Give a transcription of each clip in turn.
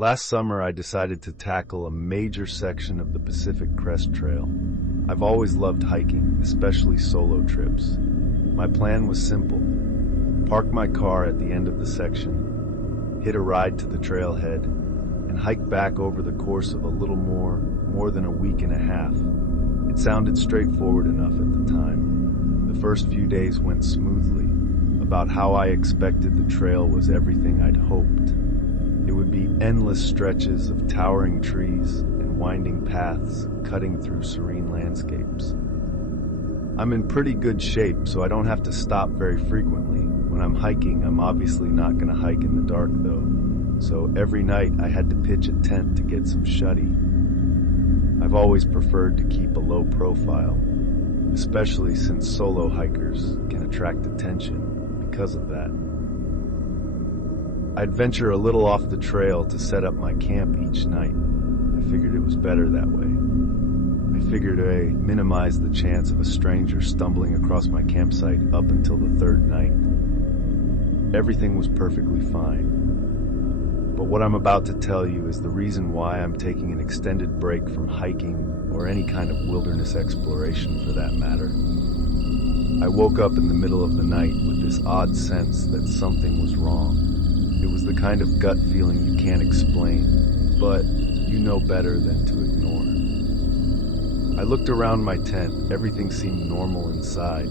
Last summer, I decided to tackle a major section of the Pacific Crest Trail. I've always loved hiking, especially solo trips. My plan was simple. Park my car at the end of the section, hit a ride to the trailhead, and hike back over the course of a little more than a week and a half. It sounded straightforward enough at the time. The first few days went smoothly. About how I expected the trail was everything I'd hoped. It would be endless stretches of towering trees and winding paths cutting through serene landscapes. I'm in pretty good shape, so I don't have to stop very frequently. When I'm hiking, I'm obviously not going to hike in the dark though, so every night I had to pitch a tent to get some shutty. I've always preferred to keep a low profile, especially since solo hikers can attract attention because of that. I'd venture a little off the trail to set up my camp each night. I figured it was better that way. I figured I minimized the chance of a stranger stumbling across my campsite up until the third night. Everything was perfectly fine. But what I'm about to tell you is the reason why I'm taking an extended break from hiking or any kind of wilderness exploration for that matter. I woke up in the middle of the night with this odd sense that something was wrong. It was the kind of gut feeling you can't explain, but you know better than to ignore. I looked around my tent. Everything seemed normal inside,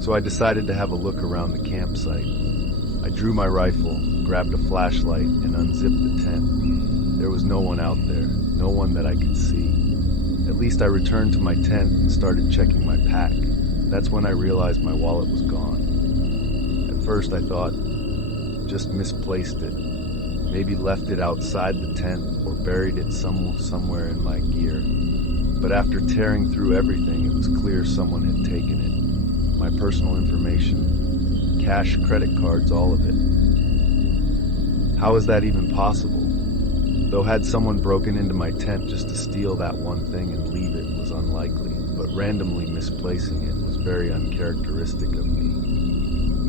so I decided to have a look around the campsite. I drew my rifle, grabbed a flashlight, and unzipped the tent. There was no one out there, no one that I could see. At least I returned to my tent and started checking my pack. That's when I realized my wallet was gone. At first I thought, just misplaced it. Maybe left it outside the tent or buried it somewhere in my gear. But after tearing through everything, it was clear someone had taken it. My personal information, cash, credit cards, all of it. How is that even possible? Though had someone broken into my tent just to steal that one thing and leave it was unlikely, but randomly misplacing it was very uncharacteristic of me.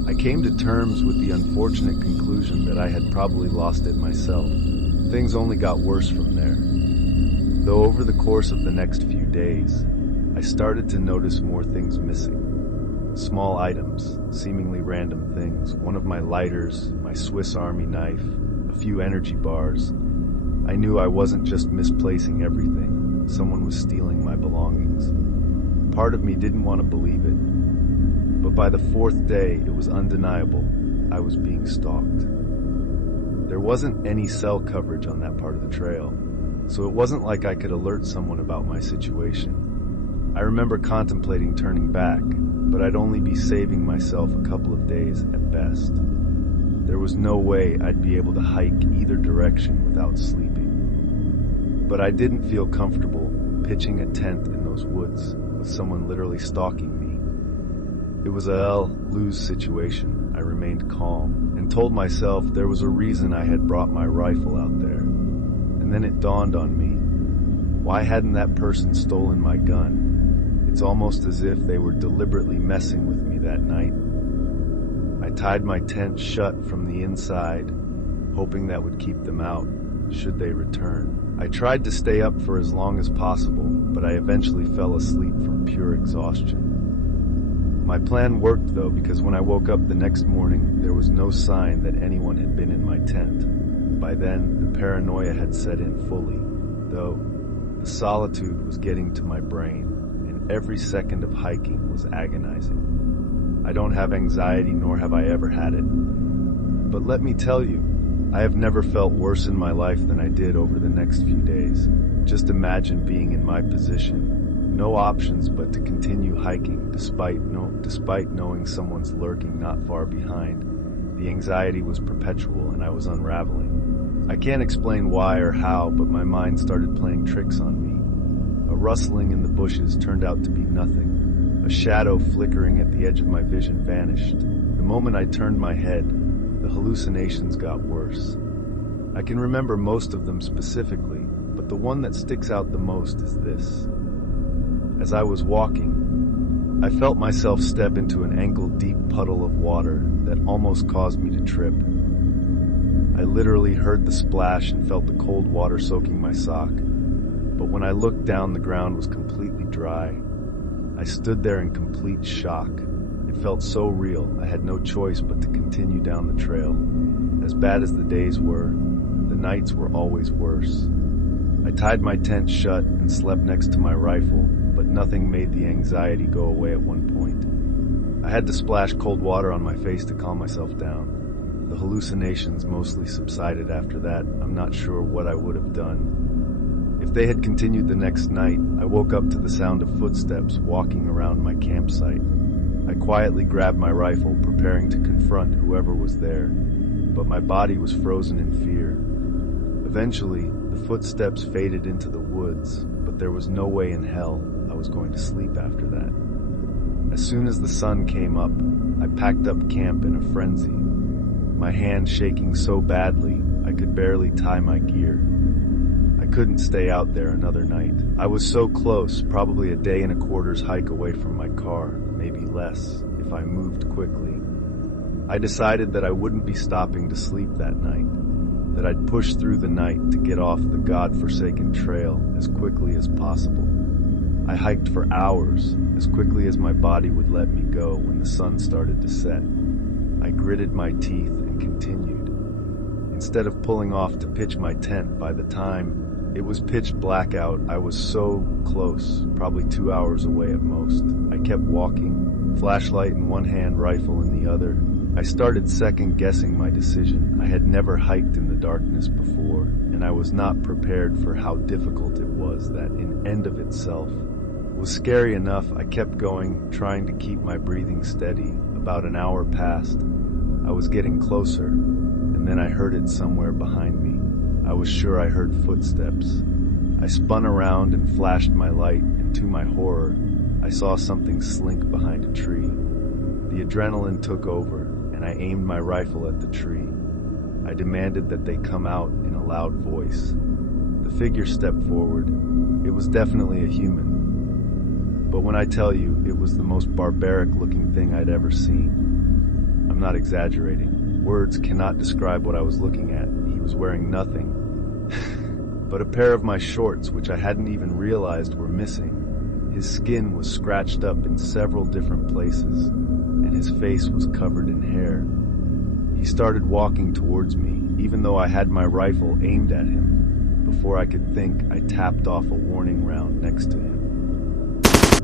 I came to terms with the unfortunate conclusion that I had probably lost it myself. Things only got worse from there. Though over the course of the next few days, I started to notice more things missing. Small items, seemingly random things, one of my lighters, my Swiss Army knife, a few energy bars. I knew I wasn't just misplacing everything. Someone was stealing my belongings. Part of me didn't want to believe it. But by the fourth day, it was undeniable. I was being stalked. There wasn't any cell coverage on that part of the trail, so it wasn't like I could alert someone about my situation. I remember contemplating turning back, but I'd only be saving myself a couple of days at best. There was no way I'd be able to hike either direction without sleeping. But I didn't feel comfortable pitching a tent in those woods with someone literally stalking me. It was a lose situation. I remained calm and told myself there was a reason I had brought my rifle out there. And then it dawned on me. Why hadn't that person stolen my gun? It's almost as if they were deliberately messing with me that night. I tied my tent shut from the inside, hoping that would keep them out, should they return. I tried to stay up for as long as possible, but I eventually fell asleep from pure exhaustion. My plan worked though, because when I woke up the next morning, there was no sign that anyone had been in my tent. By then, the paranoia had set in fully, though the solitude was getting to my brain, and every second of hiking was agonizing. I don't have anxiety, nor have I ever had it. But let me tell you, I have never felt worse in my life than I did over the next few days. Just imagine being in my position. No options but to continue hiking despite knowing someone's lurking not far behind. The anxiety was perpetual and I was unraveling. I can't explain why or how, but my mind started playing tricks on me. A rustling in the bushes turned out to be nothing. A shadow flickering at the edge of my vision vanished. The moment I turned my head, the hallucinations got worse. I can remember most of them specifically, but the one that sticks out the most is this. As I was walking, I felt myself step into an ankle-deep puddle of water that almost caused me to trip. I literally heard the splash and felt the cold water soaking my sock. But when I looked down, the ground was completely dry. I stood there in complete shock. It felt so real, I had no choice but to continue down the trail. As bad as the days were, the nights were always worse. I tied my tent shut and slept next to my rifle, but nothing made the anxiety go away at one point. I had to splash cold water on my face to calm myself down. The hallucinations mostly subsided after that. I'm not sure what I would have done. If they had continued the next night, I woke up to the sound of footsteps walking around my campsite. I quietly grabbed my rifle, preparing to confront whoever was there, but my body was frozen in fear. Eventually, the footsteps faded into the woods, but there was no way in hell I was going to sleep after that. As soon as the sun came up, I packed up camp in a frenzy, my hand shaking so badly I could barely tie my gear. I couldn't stay out there another night. I was so close, probably a day and a quarter's hike away from my car, maybe less, if I moved quickly. I decided that I wouldn't be stopping to sleep that night, that I'd push through the night to get off the God-forsaken trail as quickly as possible. I hiked for hours, as quickly as my body would let me go when the sun started to set. I gritted my teeth and continued. Instead of pulling off to pitch my tent, by the time it was pitch black out, I was so close, probably 2 hours away at most. I kept walking, flashlight in one hand, rifle in the other. I started second-guessing my decision. I had never hiked in the darkness before, and I was not prepared for how difficult it was. That in and of itself was scary enough. I kept going, trying to keep my breathing steady. About an hour passed. I was getting closer, and then I heard it somewhere behind me. I was sure I heard footsteps. I spun around and flashed my light, and to my horror, I saw something slink behind a tree. The adrenaline took over, and I aimed my rifle at the tree. I demanded that they come out in a loud voice. The figure stepped forward. It was definitely a human. But when I tell you, it was the most barbaric-looking thing I'd ever seen. I'm not exaggerating. Words cannot describe what I was looking at. He was wearing nothing but a pair of my shorts, which I hadn't even realized were missing. His skin was scratched up in several different places, and his face was covered in hair. He started walking towards me, even though I had my rifle aimed at him. Before I could think, I tapped off a warning round next to him.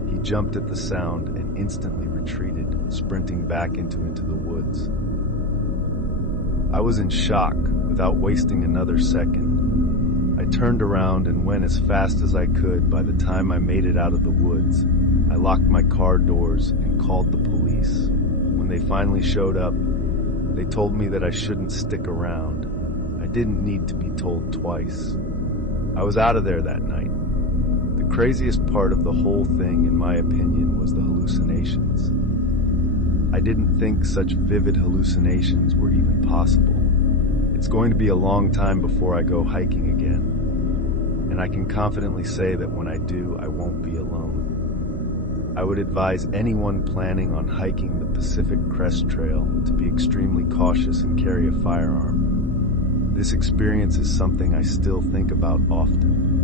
He jumped at the sound and instantly retreated, sprinting back into the woods. I was in shock. Without wasting another second, I turned around and went as fast as I could. By the time I made it out of the woods, I locked my car doors and called the police. When they finally showed up, they told me that I shouldn't stick around. I didn't need to be told twice. I was out of there that night. The craziest part of the whole thing, in my opinion, was the hallucinations. I didn't think such vivid hallucinations were even possible. It's going to be a long time before I go hiking again, and I can confidently say that when I do, I won't be alone. I would advise anyone planning on hiking the Pacific Crest Trail to be extremely cautious and carry a firearm. This experience is something I still think about often.